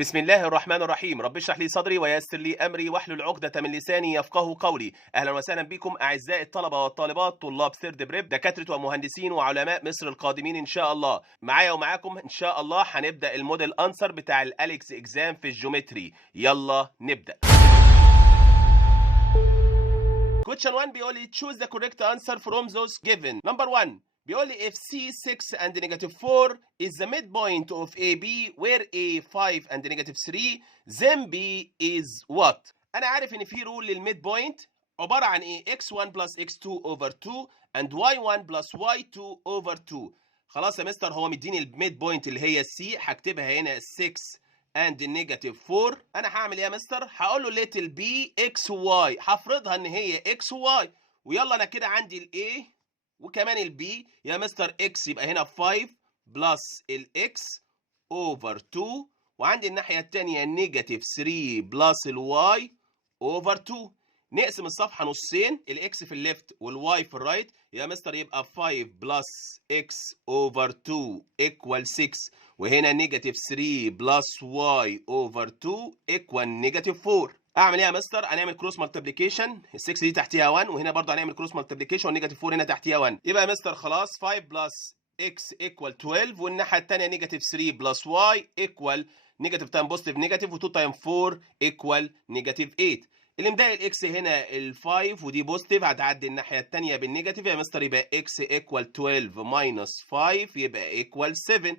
بسم الله الرحمن الرحيم. رب اشرح لي صدري ويسر لي امري واحلل عقدة من لساني يفقهوا قولي. اهلا وسهلا بكم اعزائي الطلبه والطالبات طلاب ثيرد بريب، دكاتره ومهندسين وعلماء مصر القادمين ان شاء الله. معايا ومعاكم ان شاء الله هنبدا الموديل انسر بتاع الاليكس اكزام في الجيومتري. يلا نبدا. Question 1 بيقول لي choose the correct answer from those given. Number 1 بيقول لي if C6 and negative 4 is the midpoint of AB where A5 and negative 3 then B is what؟ أنا عارف إن في رول للميد بوينت عبارة عن إيه؟ x1 plus x2 over 2 and y1 plus y2 over 2. خلاص يا مستر، هو مديني الميد بوينت اللي هي C، هكتبها هنا 6 and negative 4. أنا هعمل إيه يا مستر؟ هقول له little b x y، هفرضها إن هي x y، ويلا أنا كده عندي ال A وكمان البي يا مستر اكس، يبقى هنا 5 بلس الاكس اوفر 2، وعندي الناحيه الثانيه نيجاتيف 3 بلس الواي اوفر 2. نقسم الصفحه نصين، الاكس في الليفت والواي في الرايت يا مستر، يبقى 5 بلس اكس اوفر 2 ايكوال 6، وهنا نيجاتيف 3 بلس واي اوفر 2 ايكوال نيجاتيف 4. اعمل ايه يا مستر؟ هنعمل كروس مالتيبليكيشن، ال6 دي تحتيها 1 وهنا برضه هنعمل كروس مالتيبليكيشن والنيجاتيف 4 هنا تحتيها 1. يبقى يا مستر خلاص 5 بلس اكس ايكوال 12، والناحيه الثانيه نيجاتيف 3 بلس واي ايكوال نيجاتيف تايم بوزيتيف نيجاتيف، و2 تايم 4 ايكوال نيجاتيف 8. اللي مضايق الاكس هنا ال5 ودي بوزيتيف، هتعدي الناحيه الثانيه بالنيجاتيف يا مستر، يبقى اكس ايكوال 12 ماينس 5 يبقى ايكوال 7.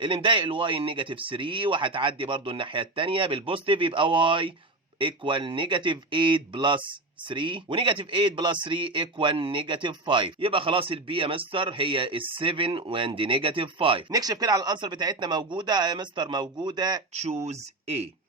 اللي مضايق الواي النيجاتيف 3 وهتعدي برضه الناحيه الثانيه بالبوزيتيف، يبقى واي ايكوال نيجاتيف 8 بلس 3، ونيجاتيف 8 بلس 3 ايكوال نيجاتيف 5. يبقى خلاص البي يا مستر هي ال7 واند نيجاتيف 5. نكشف كده على الانسر بتاعتنا، موجوده يا مستر، موجوده. تشوز A.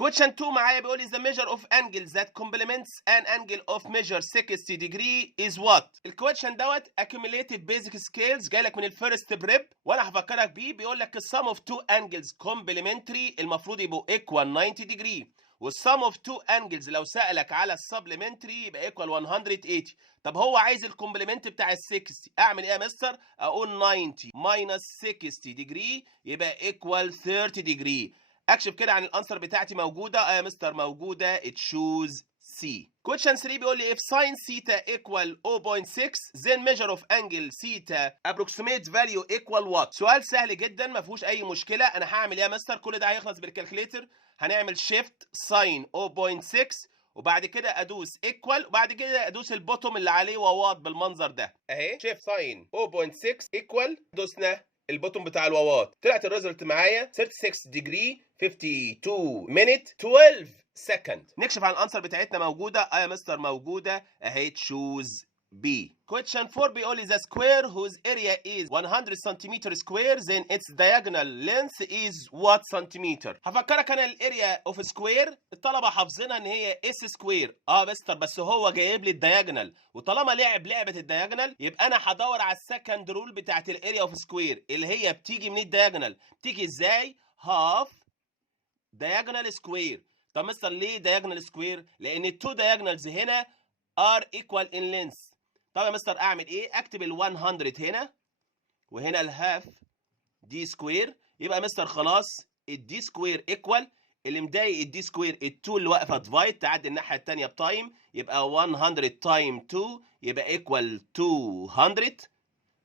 Question 2 معايا بيقول لي the measure of angles that complements an angle of measure 60 degree is what؟ الكويشن دوت accumulated basic scales، جاي لك من الفيرست بريب وانا هفكرك بيه. بيقول لك السم of two angles complementary المفروض يبقوا equal 90 degree، والسم of two angles لو سألك على السبلمنتري يبقى equal 180. طب هو عايز الكومبلمنت بتاع ال 60، اعمل ايه يا مستر؟ اقول 90 minus 60 degree يبقى equal 30 degree. اكشف كده عن الانسر بتاعتي، موجوده يا مستر، موجوده. تشوز سي. Question 3 بيقول لي if sin theta equal 0.6 then measure of angle theta approximate value equal what؟ سؤال سهل جدا ما فيهوش اي مشكله. انا هعمل ايه يا مستر؟ كل ده هيخلص بالكالكليتر. هنعمل شيفت ساين 0.6 وبعد كده ادوس ايكوال، وبعد كده ادوس البوتوم اللي عليه واوات بالمنظر ده اهي. شيفت ساين 0.6 ايكوال، دوسنا البوتوم بتاع الواوات، طلعت الريزلت معايا 36 ديجري 52 مينت 12 سكند. نكشف عن الانسر بتاعتنا، موجوده يا مستر، موجوده اهي. تشوز B. Question 4 بيقول لي the square whose area is 100 cm square then its diagonal length is what centimeter؟ هفكرك انا الاريا اوف سكوير الطلبه حافظينها ان هي اس سكوير. مستر بس هو جايب لي الدياجونال، وطالما لعب لعبه الدياجونال يبقى انا هدور على السكند رول بتاعت الاريا اوف سكوير اللي هي بتيجي من الدياجونال. بتيجي ازاي؟ هاف diagonal square. طب مستر ليه diagonal square؟ لان التو diagonals هنا are equal in length. طب يا مستر اعمل ايه؟ اكتب ال 100 هنا وهنا الهاف دي سكوير. يبقى مستر خلاص الدي سكوير ايكوال، اللي مضايق الدي سكوير ال2 اللي واقفه ديفايد تعدي الناحيه الثانيه بتايم، يبقى 100 تايم 2 يبقى ايكوال 200.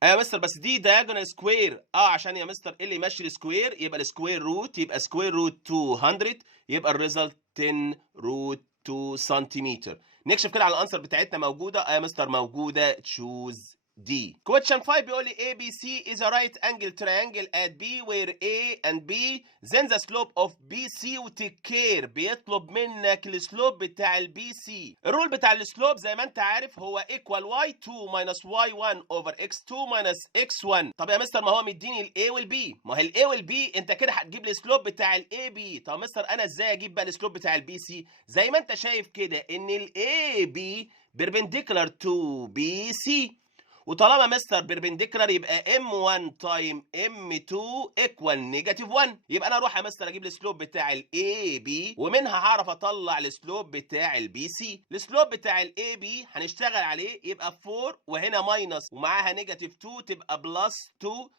يا مستر بس دي diagonal سكوير. عشان يا مستر اللي يمشي السكوير يبقى السكوير روت، يبقى سكوير روت 200 يبقى الريزلت 10 روت 2 سنتيمتر. نكشف كده على الانسر بتاعتنا، موجوده يا مستر، موجوده. تشوز D. Question 5 بيقول لي ABC is a right angle triangle at B where A and B then the slope of BC وتيك كير. بيطلب منك السلوب بتاع البي سي. الرول بتاع السلوب زي ما انت عارف هو equal y2 minus y1 over x2 minus x1. طب يا مستر ما هو مديني الاي والبي، ما هي الاي والبي انت كده هتجيب لي السلوب بتاع الاي بي. طب مستر انا ازاي اجيب بقى السلوب بتاع البي سي؟ زي ما انت شايف كده ان الاي بي perpendicular to BC، وطالما مستر بيربنديكولار يبقى M1 تايم M2 ايكوال نيجاتيف 1. يبقى انا اروح يا مستر اجيب السلوب بتاع الاي بي ومنها هعرف اطلع السلوب بتاع البي سي. السلوب بتاع الاي بي هنشتغل عليه، يبقى 4 وهنا ماينس ومعاها نيجاتيف 2 تبقى بلس 2،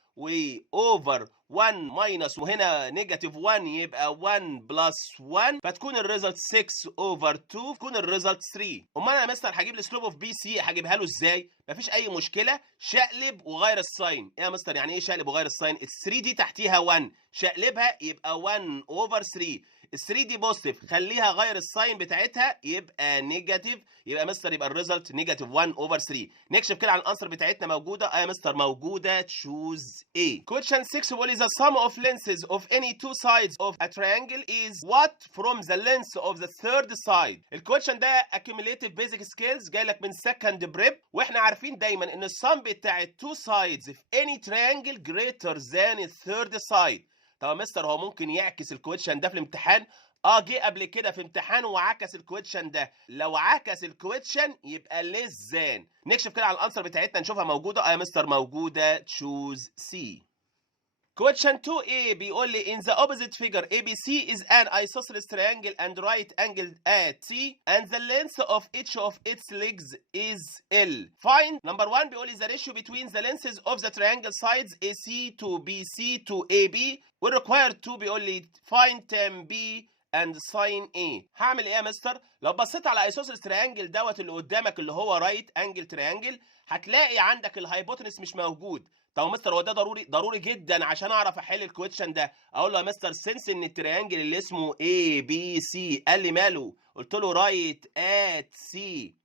اوفر 1 ماينس وهنا نيجاتيف 1 يبقى 1 بلس 1 فتكون الريزلت 6 اوفر 2 تكون الريزلت 3. امال انا يا مستر هجيب السلوب اوف بي سي هجيبها له ازاي؟ مفيش اي مشكله، شقلب وغير الساين. ايه يا مستر يعني ايه شقلب وغير الساين؟ ال 3 دي تحتيها 1 شقلبها يبقى 1 اوفر 3. ال 3 دي بوزيتيف خليها غير الساين بتاعتها يبقى نيجاتيف، يبقى مستر يبقى الريزلت نيجاتيف 1 اوفر 3. نكشف كده عن الانسر بتاعتنا موجوده. يا مستر موجوده، تشوز A. Question 6 بيقول the sum of lengths of any two sides of a triangle is what from the length of the third side. الكويشن ده accumulative basic skills جاي لك من second prep، واحنا عارفين دايما ان السم بتاع two sides of any triangle greater than the third side. طب يا مستر هو ممكن يعكس الكويشن ده في الامتحان؟ جه قبل كده في امتحان وعكس الكويشن ده. لو عكس الكويشن يبقى less than. نكشف كده على الانسر بتاعتنا نشوفها موجوده. يا مستر موجوده، تشوز C. Question 2A بيقول لي in the opposite figure ABC is an isosceles triangle and right angle at C and the length of each of its legs is L. Find number 1 بيقول لي the ratio between the lengths of the triangle sides AC to BC to AB والrequired 2 بيقول لي find tan B and sin A. هعمل ايه يا مستر؟ لو بصيت على isosceles triangle دوت اللي قدامك اللي هو right angle triangle هتلاقي عندك الهايبوتنس مش موجود. طب مستر هو ده ضروري جدا عشان اعرف احل الكويشن ده. اقول له يا مستر سنس ان التريانجل اللي اسمه اي بي سي، قال لي ماله؟ قلت له رايت ات سي.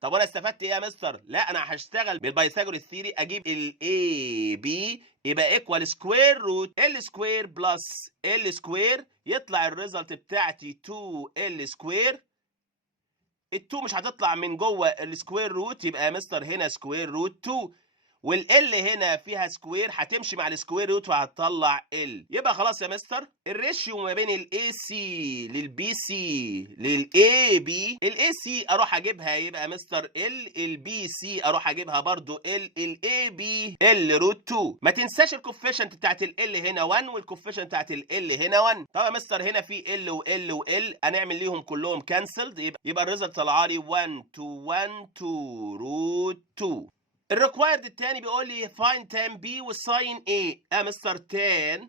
طب وانا استفدت ايه يا مستر؟ لا انا هشتغل بالبايثاغورس ثيري اجيب الاي بي يبقى ايكوال سكوير روت ال سكوير بلس ال سكوير، يطلع الريزلت بتاعتي 2 ال سكوير. ال2 مش هتطلع من جوه السكوير روت يبقى يا مستر هنا سكوير روت 2، والال هنا فيها سكوير هتمشي مع السكوير روت وهتطلع ال. يبقى خلاص يا مستر الريشيو ما بين الاي سي للبي سي للاي بي، الاي سي اروح اجيبها يبقى يا مستر البي سي اروح اجيبها برضو الاي بي ال روت 2. ما تنساش الكوفيشنت بتاعت ال هنا 1 والكوفيشنت بتاعت ال هنا 1. طب يا مستر هنا في ال وال وال هنعمل ليهم كلهم كانسلد، يبقى الريزلت طلع لي 1 to 1 to روت 2. الريكوايرد التاني بيقول لي find tan B والساين A. مستر tan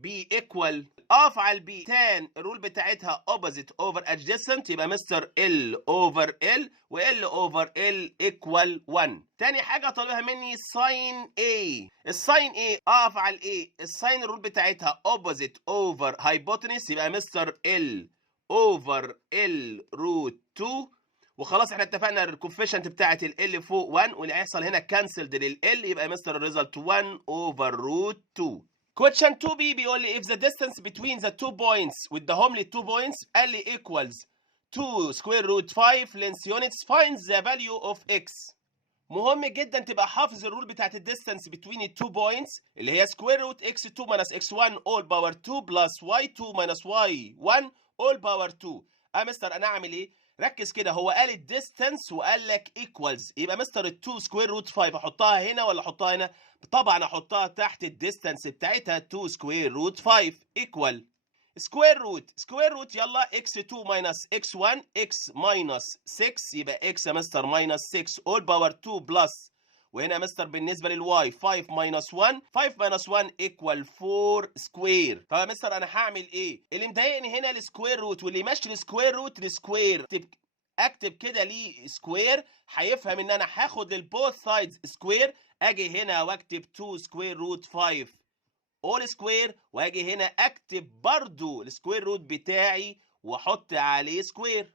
B equal اقف على البي tan الرول بتاعتها opposite over adjacent يبقى مستر L over L و L over L equal 1. تاني حاجة طالبها مني ساين A. الساين A اقف على ال A، الساين الرول بتاعتها opposite over hypotenuse يبقى مستر L over L root 2. وخلاص احنا اتفقنا الكوفيشنت بتاعت ال فوق 1 واللي هيحصل هنا كانسلد لل يبقى مستر الريزلت 1 اوفر روت 2. Question 2B بيقول لي if the distance between the 2 points واداهم لي 2 points قال لي equals 2 square root 5 length units find the value of x. مهم جدا تبقى حافظ الرول بتاعت الديستانس between the 2 points اللي هي square root x2 minus x1 all power 2 plus y2 minus y1 all power 2. مستر انا اعمل ايه؟ ركز كده، هو قال الديستانس وقال لك ايكوالز، يبقى مستر ال2 سكوير روت 5 احطها هنا ولا احطها هنا؟ طبعا احطها تحت الديستانس بتاعتها 2 سكوير روت 5 ايكوال سكوير روت يلا x2 ماينس x1 x ماينس 6 يبقى x يا مستر ماينس 6 اول باور 2 بلس، وهنا مستر بالنسبه للواي 5 ماينس 1 5 ماينس 1 ايكوال 4 سكوير. طب يا مستر انا هعمل ايه؟ اللي مضايقني هنا السكوير روت، واللي ماشي السكوير روت لسكوير اكتب كده ليه سكوير، هيفهم ان انا هاخد للبوث سايدز سكوير، اجي هنا واكتب 2 سكوير روت 5 اول سكوير، واجي هنا اكتب برضو السكوير روت بتاعي واحط عليه سكوير.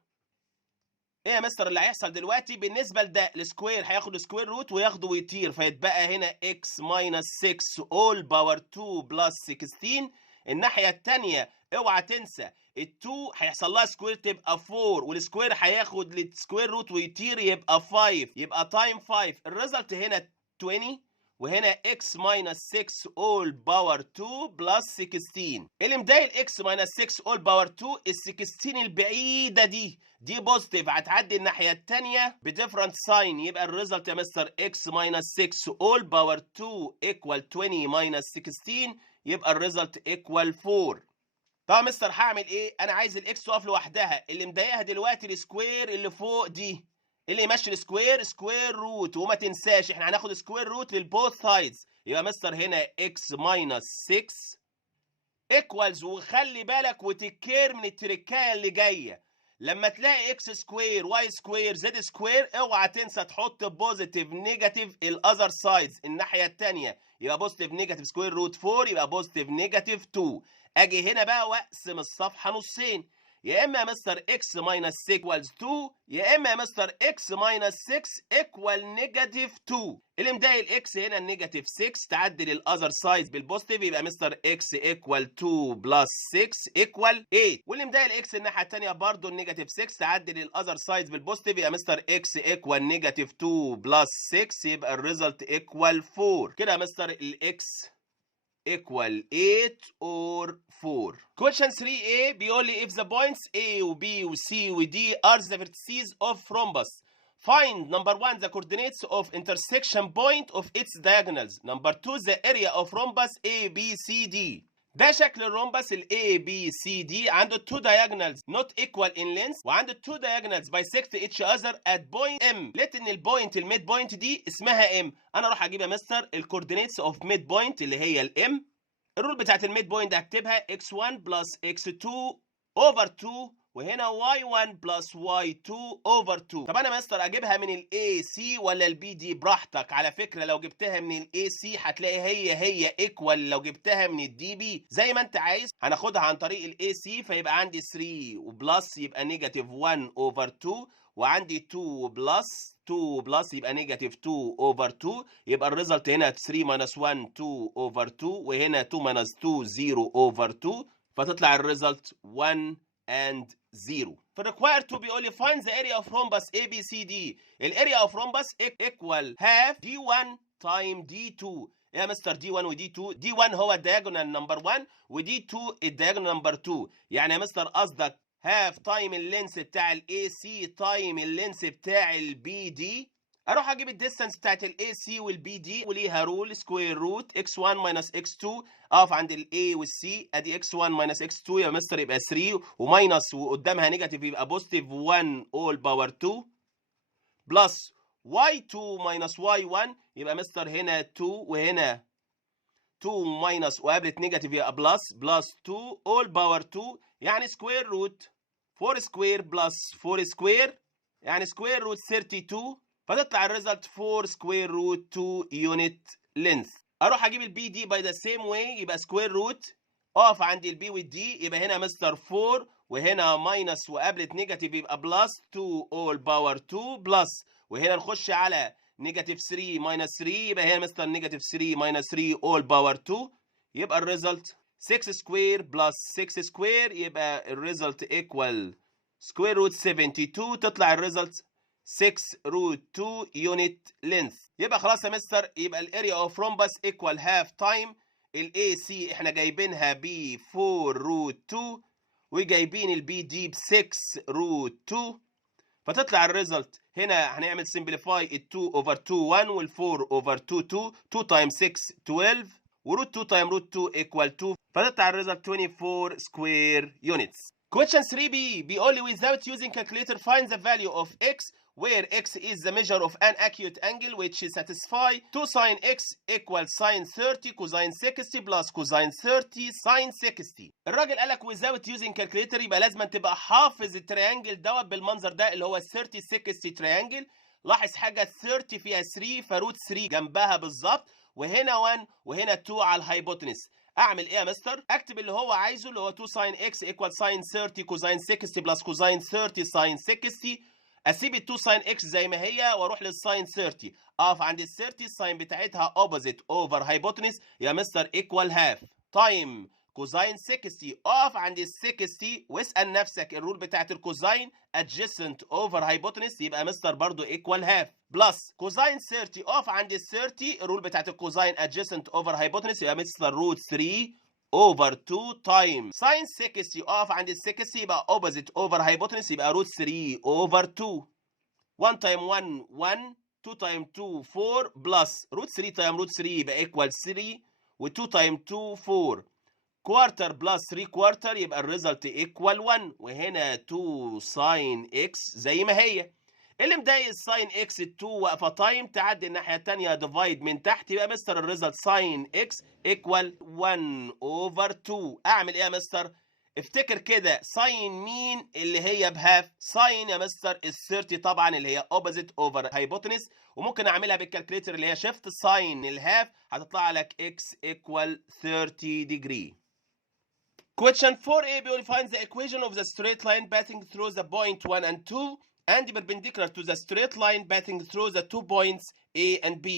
ايه يا مستر اللي هيحصل دلوقتي؟ بالنسبه لده السكوير هياخد السكوير روت وياخده ويطير، فيتبقى هنا x ماينس 6 اول باور 2 بلس 16. الناحيه الثانيه اوعى تنسى ال2 هيحصل لها سكوير تبقى 4، والسكوير هياخد السكوير روت ويطير يبقى 5، يبقى تايم 5. الريزلت هنا 20 وهنا x ماينس 6 اول باور 2 بلس 16. اللي مضايق x ماينس 6 اول باور 2 ال 16 البعيده دي بوزيتيف هتعدي الناحيه الثانيه بديفرنت ساين، يبقى الريزلت يا مستر x ماينس 6 اول باور 2 ايكوال 20 ماينس 16 يبقى الريزلت ايكوال 4. طب مستر هعمل ايه؟ انا عايز الاكس تقف لوحدها، اللي مضايقها دلوقتي السكوير اللي فوق دي اللي يمشي السكوير سكوير روت، وما تنساش احنا هناخد سكوير روت للبوث سايدز، يبقى مستر هنا x minus 6 equals، وخلي بالك وتكير من التركايه اللي جايه، لما تلاقي x سكوير y سكوير z سكوير اوعى تنسى تحط بوزيتيف نيجاتيف الاذر سايدز الناحيه الثانيه، يبقى بوزيتيف نيجاتيف سكوير روت 4 يبقى بوزيتيف نيجاتيف 2. اجي هنا بقى واقسم الصفحه نصين، يا اما يا مستر x minus 6 equals 2 يا اما يا مستر x minus 6 equal negative 2. اللي مضايق الاكس هنا النيجاتيف 6 تعدل الاذر سايد بالبوزيتيف يبقى مستر x equal 2 بلس 6 equal 8. واللي مضايق الاكس الناحيه الثانيه برضه النيجاتيف 6 تعدل الاذر سايد بالبوزيتيف يبقى مستر x equal نيجاتيف 2 بلس 6 يبقى الريزلت equal 4. كده يا مستر الاكس equal 8 or 4. Question 3A بيقول لي if the points A و B و C و D are the vertices of rhombus, find number 1 the coordinates of intersection point of its diagonals, number 2 the area of rhombus A B C D. ده شكل الرومبس ال A B C D عنده two diagonals not equal in length وعنده two diagonals bisect each other at point M. لقيت ان البوينت الميد بوينت دي اسمها M. انا اروح اجيب يا مستر الكوردينيتس اوف ميد بوينت اللي هي الام. الرول بتاعت الميد بوينت اكتبها x1 بلس x2 اوفر 2 وهنا y1 بلس y2 اوفر 2. طب انا مستر اجيبها من الاي سي ولا البي دي؟ براحتك. على فكره لو جبتها من الاي سي هتلاقي هي ايكوال لو جبتها من الدي بي زي ما انت عايز. هناخدها عن طريق الاي سي فيبقى عندي 3 وبلس يبقى نيجاتيف 1 اوفر 2 وعندي 2 بلس يبقى نيجاتيف 2 اوفر 2 يبقى الريزلت هنا 3 ماينس 1 2 اوفر 2 وهنا 2 ماينس 2 0 اوفر 2 فتطلع الريزلت 1 and 0. فالريكواير 2 بيقول لي find the area of rhombus ABCD. الاريا اوف rhombus equal half D1 time D2. يا مستر D1 و D2. D1 هو الدياجونال نمبر 1 و D2 الدياجونال نمبر 2. يعني يا مستر قصدك هاف تايم اللينس بتاع الاي سي تايم اللينس بتاع البي دي. اروح اجيب الديستانس بتاعت الاي سي والبي دي وليها رول سكوير روت x1 ماينس x2 اقف عند الاي والسي ادي x1 ماينس x2 يا مستر يبقى 3 وماينس وقدامها نيجاتيف يبقى بوزيتيف 1 اول باور 2 بلس y2 ماينس y1 يبقى مستر هنا 2 وهنا 2 ماينس وقابلت نيجاتيف يبقى بلس 2 اول باور 2 يعني سكوير روت 4 سكوير بلس 4 سكوير يعني سكوير روت 32 فتطلع الريزلت 4 سكوير روت 2 يونت لينث. اروح اجيب البي دي باي ذا سيم واي يبقى سكوير روت اقف عند البي والدي يبقى هنا مستر 4 وهنا ماينس وقابلت نيجاتيف يبقى بلس 2 اول باور 2 بلس وهنا نخش على نيجاتيف 3 ماينس 3 يبقى هنا مستر نيجاتيف 3 ماينس 3 اول باور 2 يبقى الريزلت 6 سكوير بلس 6 سكوير يبقى الريزلت ايكوال سكوير روت 72 تطلع الريزلت 6 روت 2 يونت لينث. يبقى خلاص يا مستر يبقى الاريا اوف رومبس ايكوال هاف تايم الاي سي احنا جايبينها ب 4 روت 2 وجايبين البي دي ب 6 روت 2 فتطلع الريزلت هنا هنعمل سمبليفاي ال 2 اوفر 2 1 وال 4 اوفر 2 2 2 تايم 6 12 وروت 2 تايم روت 2 ايكوال 2 فتطلع الريزلت 24 سكوير يونتس. Question 3B بيقول لي without using calculator find the value of x where x is the measure of an acute angle which satisfy 2 sin x equals sin 30 cosine 60 plus cosine 30 sin 60. الراجل قال لك without using calculator يبقى لازم تبقى حافظ التريانجل دوت بالمنظر ده اللي هو 30 60 تريانجل. لاحظ حاجه 30 فيها 3 فروت 3 جنبها بالظبط وهنا 1 وهنا 2 على الهايبوتنس. اعمل ايه يا مستر؟ اكتب اللي هو عايزه اللي هو 2 ساين اكس ايكوال ساين 30 كوزاين 60 بلس كوزاين 30 ساين 60. اسيب ال 2 ساين اكس زي ما هي واروح للساين 30 اقف عند ال 30 الساين بتاعتها اوبوزيت اوفر هايبوتنس يا مستر ايكوال هاف تايم كوزاين 60 اقف عند ال 60 واسال نفسك الرول بتاعت الكوزاين adjacent اوفر هايبوتنس يبقى مستر برضو ايكوال هاف بلس كوزاين 30 اقف عند ال 30 الرول بتاعت الكوزاين adjacent اوفر هايبوتنس يبقى مستر روت 3 اوفر 2 تايم ساين 60 اقف عند ال 60 يبقى اوبوزيت اوفر هايبوتنس يبقى روت 3 اوفر 2 1 تايم 1 1 2 تايم 2 4 بلس روت 3 تايم روت 3 يبقى ايكوال 3 و2 تايم 2 4 كوارتر بلس 3 كوارتر يبقى الريزلت ايكوال 1 وهنا 2 ساين اكس زي ما هي. اللي مضايق الساين اكس 2 واقفه تايم تعدي الناحيه الثانيه ديفايد من تحت، يبقى مستر الريزلت ساين اكس ايكوال 1 اوفر 2. اعمل ايه يا مستر؟ افتكر كده ساين مين اللي هي بهاف؟ ساين يا مستر ال 30 طبعا اللي هي اوبوزيت اوفر هايبوتنس، وممكن اعملها بالكالكليتر اللي هي شيفت ساين الهاف، هتطلع لك اكس ايكوال 30 degree. Question 4a بيقول find the equation of the straight line passing through the point 1 and 2 and perpendicular to the straight line passing through the 2 points A and B.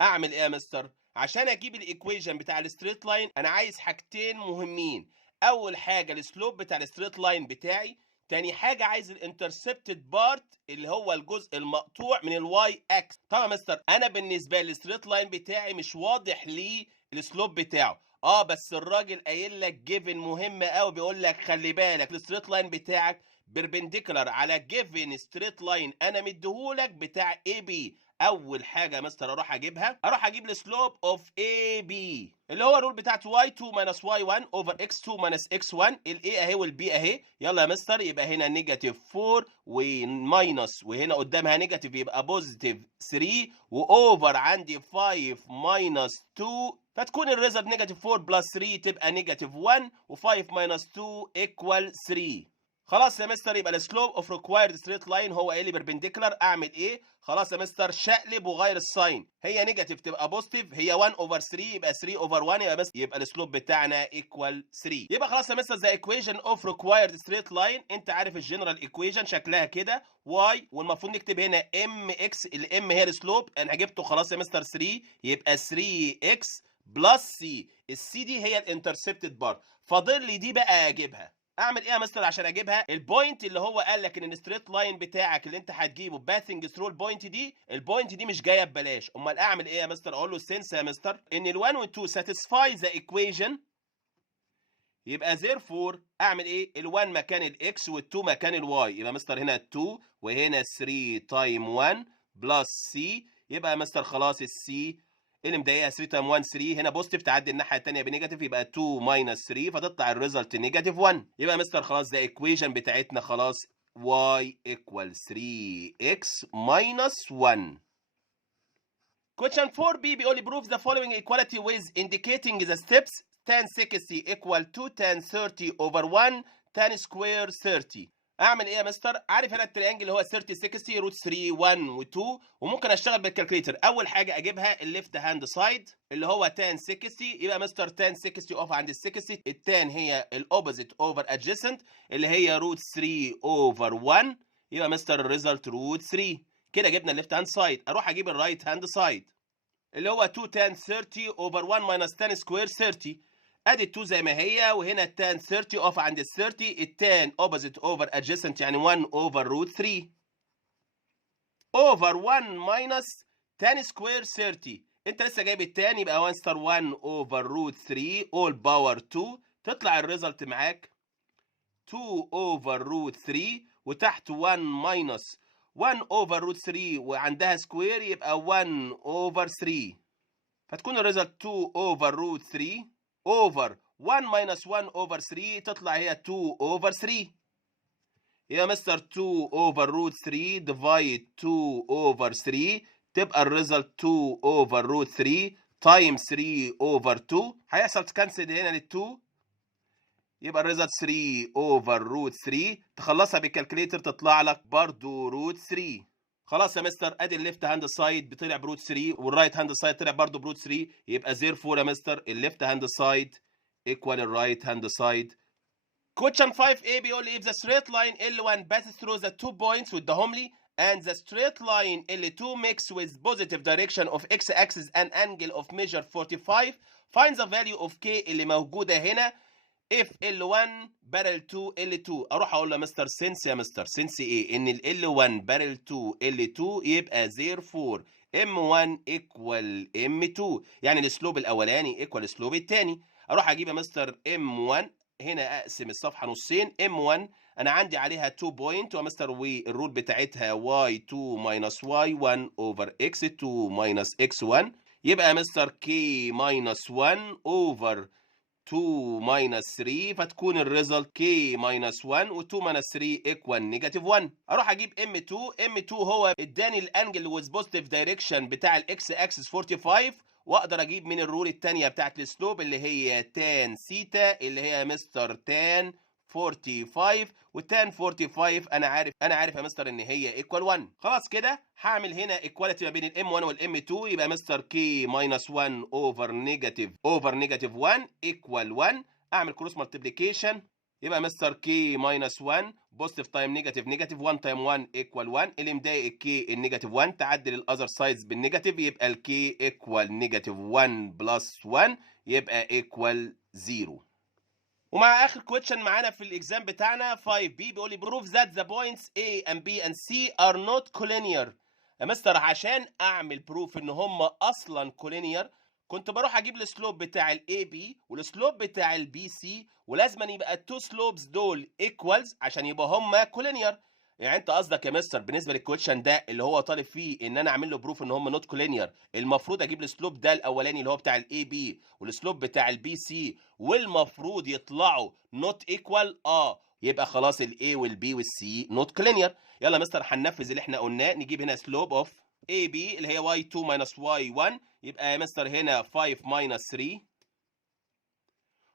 اعمل ايه يا مستر؟ عشان اجيب الايكويشن بتاع الستريت لاين انا عايز حاجتين مهمين. اول حاجه السلوب بتاع الستريت لاين بتاعي، تاني حاجه عايز الانترسبتد بارت اللي هو الجزء المقطوع من الواي اكس. طبعا يا مستر انا بالنسبه للستريت لاين بتاعي مش واضح لي السلوب بتاعه، بس الراجل قايل لك جيفن مهمه قوي، بيقول لك خلي بالك الستريت لاين بتاعك بيربنديكولار على جيفن ستريت لاين انا مديهولك بتاع اي بي. اول حاجه يا مستر اروح اجيب السلوب اوف اي بي اللي هو الرول بتاعت y2 minus y1 over x2 minus x1. الاي اهي والبي اهي. يلا يا مستر يبقى هنا نيجاتيف 4 وماينس وهنا قدامها نيجاتيف يبقى بوزيتيف 3 واوفر عندي 5 ماينس 2، فتكون الريزلت نيجاتيف 4 بلس 3 تبقى نيجاتيف 1 و5 ماينس 2 ايكوال 3. خلاص يا مستر يبقى السلوب اوف ريكوايرد ستريت لاين هو ايه؟ بيربنديكولار. اعمل ايه؟ خلاص يا مستر شقلب وغير الساين، هي نيجاتيف تبقى بوزيتيف، هي 1 اوفر 3 يبقى 3 اوفر 1 يبقى بس يبقى السلوب بتاعنا ايكوال 3. يبقى خلاص يا مستر ذا ايكويشن اوف ريكوايرد ستريت لاين، انت عارف الجنرال ايكويشن شكلها كده واي، والمفروض نكتب هنا ام اكس، الام هي السلوب انا جبته خلاص يا مستر 3 يبقى 3 اكس بلس سي. السي دي هي الانترسبتد بار، فاضل لي دي بقى اجيبها. اعمل ايه يا مستر عشان اجيبها؟ البوينت اللي هو قال لك ان الستريت لاين بتاعك اللي انت هتجيبه باثنج ثرو البوينت دي مش جايه ببلاش. امال اعمل ايه يا مستر؟ اقول له سنس يا مستر ان ال1 وال2 ساتيسفاي ذا ايكويشن، يبقى therefore اعمل ايه؟ ال1 مكان الاكس وال2 مكان الواي، يبقى مستر هنا 2 وهنا 3 تايم 1 بلس سي. يبقى يا مستر خلاص السي اللي مضايقها 3 تايم 1 3، هنا بوزيتيف تعدي الناحيه الثانيه بنيجاتيف يبقى 2 ماينس 3 فتطلع الريزلت نيجاتيف 1. يبقى مستر خلاص ده ايكويشن بتاعتنا خلاص y equals 3x minus 1. Question 4b بيقول لي prove the following equality with indicating the steps tan 60 equal to tan 30 over 1 tan square 30. اعمل ايه يا مستر؟ عارف هنا التريانجل اللي هو 30 60 روت 3 1 و2، وممكن اشتغل بالكالكليتر. اول حاجه اجيبها الليفت هاند سايد اللي هو tan 60، يبقى مستر tan 60 اقف عند ال 60، التان هي الاوبوزيت اوفر ادجيسنت اللي هي روت 3 اوفر 1، يبقى مستر الريزلت روت 3. كده جبنا الليفت هاند سايد. اروح اجيب الرايت هاند سايد اللي هو 2 tan 30 اوفر 1 ماينس tan سكوير 30. ادي 2 زي ما هي، وهنا التان 30 اقف عند ال 30، التان اوبوزيت اوفر ادجيسنت يعني 1 اوفر روت 3 اوفر 1 ماينس تان سكوير 30. انت لسه جايب التان يبقى 1 ستار 1 اوفر روت 3 اول باور 2، تطلع الريزلت معاك 2 اوفر روت 3 وتحت 1 ماينس 1 اوفر روت 3 وعندها سكوير يبقى 1 اوفر 3، فتكون الريزلت 2 اوفر روت 3 اوفر 1 ماينس 1 اوفر 3 تطلع هي 2 اوفر 3. يا مستر 2 اوفر روت 3 ديفايد 2 اوفر 3 تبقى الريزلت 2 اوفر روت 3 تايم 3 اوفر 2، هيحصل تكنسل هنا لل2 يبقى الريزلت 3 اوفر روت 3، تخلصها بالكالكليتر تطلع لك برضو روت 3. خلاص يا مستر ادي الليفت هاند سايد طلع بروت 3 والرايت هاند سايد طلع برضه بروت 3، يبقى therefore يا مستر الليفت هاند سايد ايكوال الرايت هاند سايد. Question 5a بيقول لي if the straight line L1 passes through the 2 points واداهم لي and the straight line L2 makes with positive direction of x axis an angle of measure 45 find the value of k اللي موجوده هنا if L1 parallel to L2. اروح اقول له مستر سنس يا مستر سنس ايه؟ ان ال L1 parallel to L2 يبقى therefore M1 equal M2، يعني الاسلوب الاولاني ايكوال الاسلوب الثاني. اروح اجيب يا مستر M1 هنا اقسم الصفحه نصين. M1 انا عندي عليها 2 بوينت ومستر والرول بتاعتها y2 minus y1 over x2 minus x1، يبقى مستر k minus 1 over 2 minus 3 فتكون الريزلت k minus 1 و 2 minus 3 equal negative 1. اروح اجيب m2 هو اداني الانجل with positive direction بتاع الاكس اكسس 45 واقدر اجيب من الرول الثانيه بتاعت السلوب اللي هي تان سيتا اللي هي مستر تان 45 والتان 45 انا عارف يا مستر ان هي ايكوال 1. خلاص كده هعمل هنا ايكواليتي ما بين الام 1 والام 2 يبقى مستر كي ماينس 1 اوفر نيجاتيف 1 ايكوال 1. اعمل كروس مالتيبليكيشن يبقى مستر كي ماينس 1 بوزيتيف تايم نيجاتيف 1 تايم 1 ايكوال 1. اللي مضايق الكي النيجاتيف 1 تعدل الاذر سايدز بالنيجاتيف يبقى الكي ايكوال نيجاتيف 1 بلس 1 يبقى ايكوال 0. ومع اخر كويشن معانا في الاكزام بتاعنا 5 بي بيقول لي prove that the points A and B and C are not collinear. يا مستر عشان اعمل بروف ان هم اصلا كولينير كنت بروح اجيب السلوب بتاع الاي بي والسلوب بتاع البي سي ولازم يبقى التو سلوبس دول ايكوالز عشان يبقى هم كولينير. يعني انت قصدك يا مستر بالنسبه للكويشن ده اللي هو طالب فيه ان انا اعمل له بروف ان هم نوت كولينير المفروض اجيب السلوب ده الاولاني اللي هو بتاع الاي بي والسلوب بتاع البي سي والمفروض يطلعوا نوت ايكوال يبقى خلاص الاي والبي والسي نوت كولينير. يلا مستر هننفذ اللي احنا قلناه نجيب هنا سلوب اوف اي بي اللي هي y2 minus y1 يبقى يا مستر هنا 5 minus 3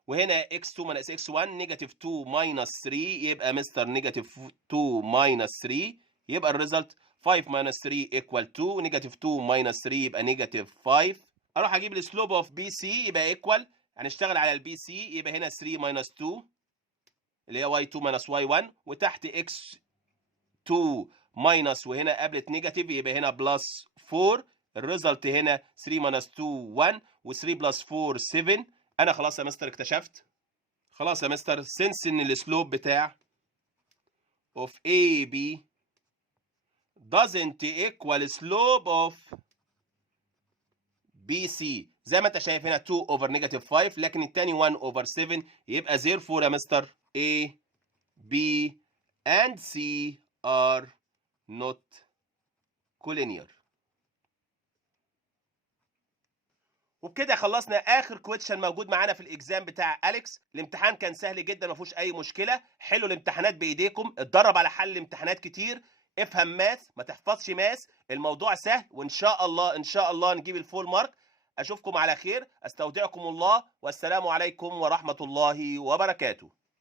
وهنا x2 minus x1 نيجاتيف 2 minus 3 يبقى مستر نيجاتيف 2 minus 3 يبقى الريزلت 5 minus 3 equal 2 نيجاتيف 2 minus 3 يبقى نيجاتيف 5. اروح اجيب السلوب اوف بي سي يبقى ايكوال هنشتغل على البي سي يبقى هنا 3 minus 2 اللي هي y2 minus y1 وتحت x2 ماينس وهنا قابلت نيجاتيف يبقى هنا بلس 4. الريزلت هنا 3 ماينس 2 1 و3 بلس 4 7. انا خلاص يا مستر اكتشفت خلاص يا مستر سنس ان السلوب بتاع of AB doesn't equal slope of BC زي ما انت شايف هنا 2 over negative 5 لكن التاني 1 over 7 يبقى therefore يا مستر A B and C are not collinear. وبكده خلصنا اخر كويشن موجود معانا في الاكزام بتاع اليكس. الامتحان كان سهل جدا ما فيهوش اي مشكله. حلوا الامتحانات بايديكم اتدرب على حل امتحانات كتير افهم ماث ما تحفظش ماث الموضوع سهل وان شاء الله نجيب الفول مارك. اشوفكم على خير استودعكم الله والسلام عليكم ورحمه الله وبركاته.